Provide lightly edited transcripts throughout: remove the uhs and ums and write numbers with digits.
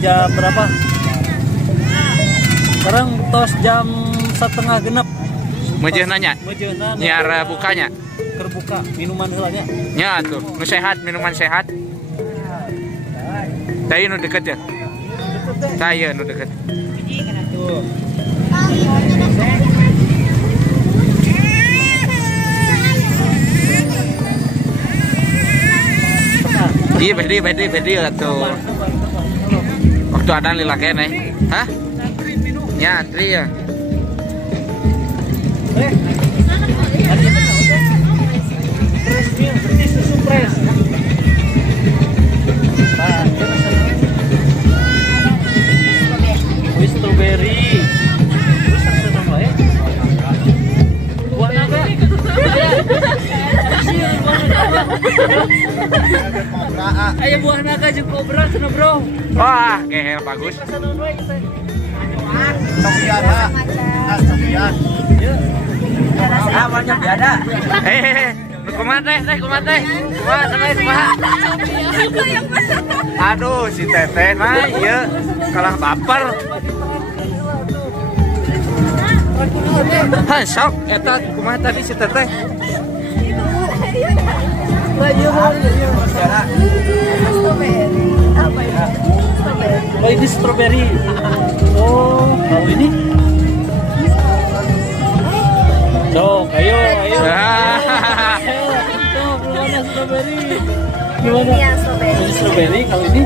jam berapa? Sekarang tos jam 6:30. Meujeun nanya. Nyiar bukanya. Terbuka minuman heulanya. Nya tuh, nu sehat, minuman sehat. Tah nu deket ya. Tah ieu nu deket. Tuh. Iya, bedi atuh. Waktu ada lila kene. Hah? Ya, antri ya. Susu fresh. Strawberry. Buah naga. Ayo buah naga jeung kobra sana, Bro. Wah, gehel bagus. Sofian, Sofian. Ah, banyak biada. Kumaha teh? Kumaha sampai kumaha? Aduh, si Teteh mah ieu kalah baper. Hah, sok eta kumaha tadi si Teteh? Ini strawberry. Oh, kalau ini? Sok, ayo. Gimana strawberry? Gimana? Iya, strawberry. Ini strawberry, kalau ini?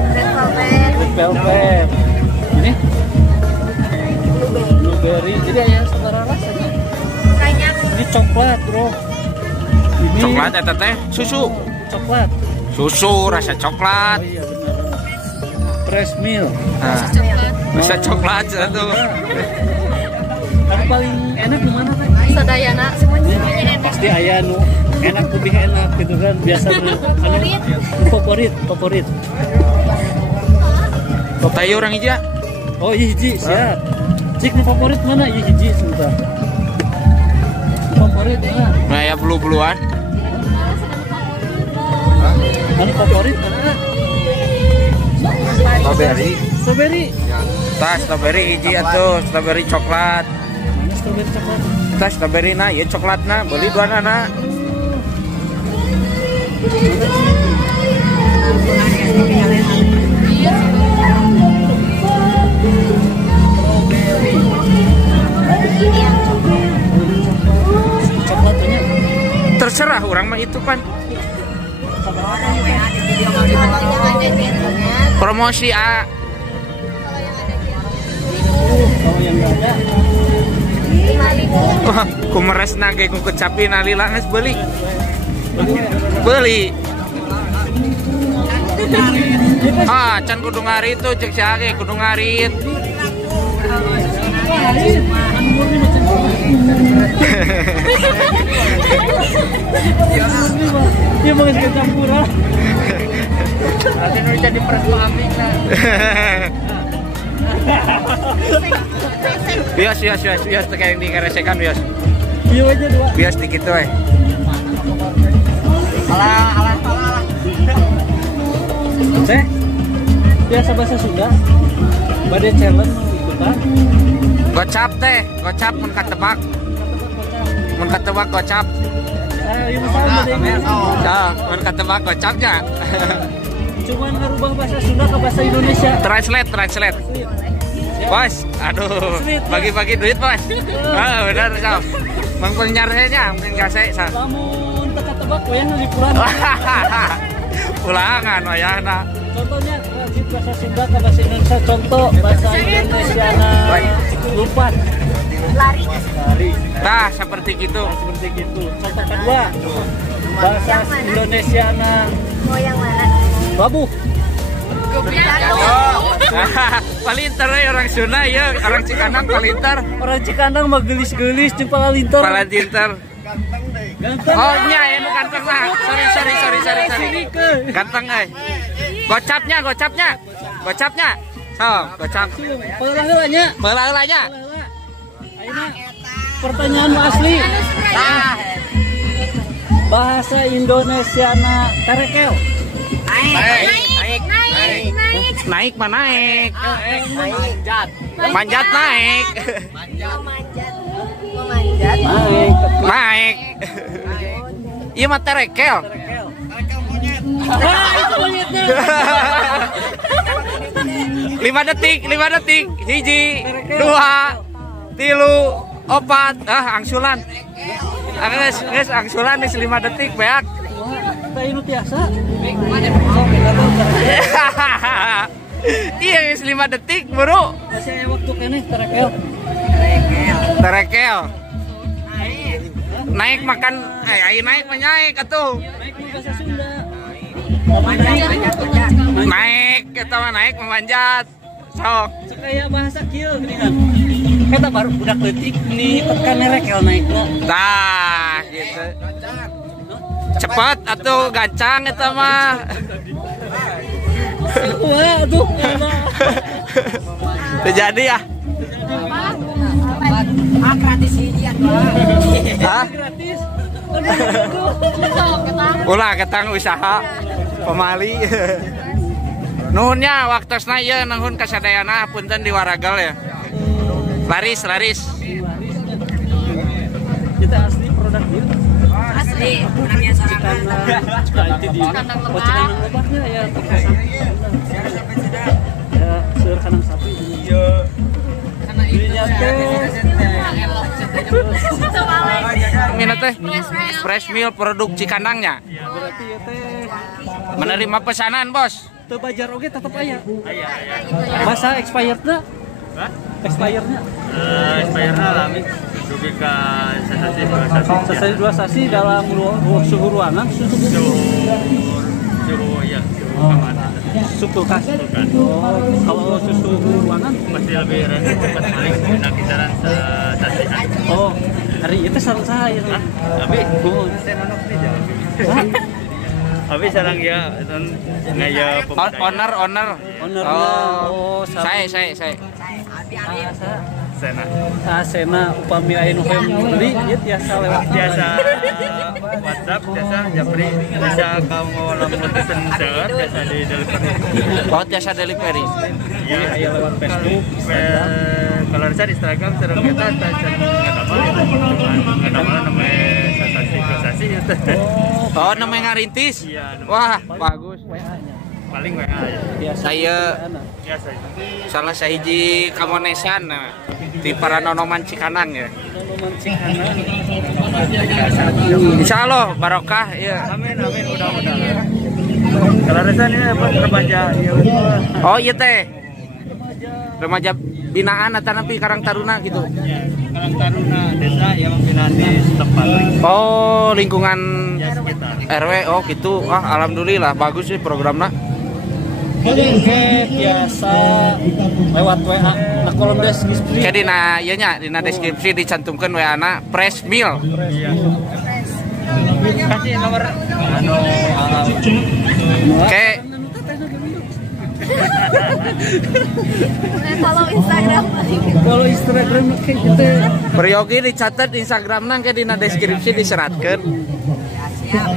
Red Velvet. Ini? Blueberry. Blueberry. Jadi ya setara rasanya. Kayaknya Ini coklat, Bro. Ini Coklat eta teh susu. coklat. Susu rasa coklat. Oh iya benar. Fresh milk. Nah, rasa coklat tuh. Kan paling enak di mana teh? Sadayana semuanya enak. Pasti aya nu enak lebih enak gitu kan. Biasa favorit. Tayo orang hiji. Oh iya hiji, siap. Cik nu favorit mana? Iya hiji sebentar. Favorit mana? Nah, ya bulu-buluan. Anu favorit mana? Strawberry. Tas strawberry hiji atuh, strawberry coklat. Mana strawberry coklat? Tas strawberry na, ieu coklatna, beli duanana. Coklatnya. Terserah orang mah itu kan. Promosi A. Kalau yang enggak ada. Wah, kumeres nage ku kecapi nalila geus beuli. Beuli. Ah, can kudu ngarit tuh cek si Age kudu ngarit. Dia mau ngasih campuran. Nanti nu jadi peres paming lah. Bias teh yang dikeresekan bias. Iya aja dua. Bias dikit we. Alah. Teh. Biasa bahasa Sunda. Bade challenge ikutan. Gocap mun katebak. Mun katebak gocap. Ayo misalnya bade. Dah, mun katebak gocapnya. Cuman ngerubah bahasa Sunda ke bahasa Indonesia. Translate. Bos, aduh, bagi-bagi duit bos. Ah, benar Sam. Mang penyarnya mungkin kasih Sam. Lamun teka tebak wayahna dipulang. Ulangan wayahna. Contohnya transit bahasa Sunda ke bahasa Indonesia. Contoh bahasa Indonesia lupa. Lari. Nah, seperti gitu. Contoh kedua bahasa Indonesia Mau yang mana? babuh. Palinter orang Sunda ya, orang Cikanang palinter. Orang Cikanang mah gelis-gelis jeung palinter. Palinter. Ganteng. Oh nya ya nu ganteng lah. Sorry. Ganteng euy. Gocapnya. So, gocap. Peula-heulanya. Ayeuna pertanyaan asli. Bahasa Indonesiana karekel. Naik. Naik mah naik. Manjat. Manjat naik. Memanjat. Naik. Iya mah terekel. Itu monyetnya. 5 detik. Hiji, 2, 3, 4. Angsulan. Geus angsulan geus 5 detik beak. Teh nu tiasa. Iya geus 5 detik buru. Masih aya waktu keneh terekel. Terekel. Naik makan, naik menyaik atuh. Naik ke bahasa Sunda. Naik, kita mah naik memanjat. Sok. Sekaya bahasa kieu geuningan. Kita baru budak leutik nih tekan rekel naikna. Tah, gitu. Cepat atuh gancang eta mah. Wah, aduh. Terjadi ya. Gratis hiji Hah? Gratis. Ulah ketang usaha pemali. Nuhunnya waktosna ieu nuhun kasadayana punten di Waragal ya. Laris. Kita asli produk dia. asli namanya sorangan. Kandang lebahnya ya terkesan. Ya seur kandang sapi. Iya. Dirinya Mina teh fresh meal produk Cikandangnya. berarti ya teh Menerima pesanan, Bos. teu bajar oge tetep aya. Masa expired-na? Expired-nya? Expirednya alami dugi ka sasasi Selesai 2 sasi dalam suhu ruangan, suhu ya keamanan suhu kulkas. Oh, kalau suhu ruangan, pasti lebih rendah cepat paling enak kisaran sasasi. oh hari itu sareng saya. Tapi saya manok nih jauh. Tapi sarang ya ngaya Owner. Ownernya, Oh, saya. Sena. Sena upami aya nu hoyong beli ieu tiasa lewat Biasa WhatsApp, biasa japri, bisa kamu lamun pesen seueur biasa di delivery. Oh, jasa delivery. Iya, aya lewat Facebook. kalau saya di Instagram sering kita ngadamel namanya sasasi itu. Oh, namanya ngarintis. Iya, Wah, bagus. paling WA aja. Saya Biasa. salah sahiji kamonesan di Paranonoman Cikandang ya. Insya Allah barokah ya. Amin, mudah-mudahan. Kalau resan ini apa remaja ya. Oh iya teh. Remaja binaan atau napi Karang Taruna gitu. Karang Taruna desa yang binaan di tempat. Oh, lingkungan Ya sekitar. RW. Oh gitu. Alhamdulillah bagus sih programnya. Biasa lewat WA na kolom deskripsi. Kayak dina deskripsi dicantumkan WA-na fresh meal. Iya. Kasih nomor Oke. Follow Instagram. Kalau Instagram kayak gitu. Peryogi dicatat Instagramna kayak dina deskripsi diseratkeun. Siap.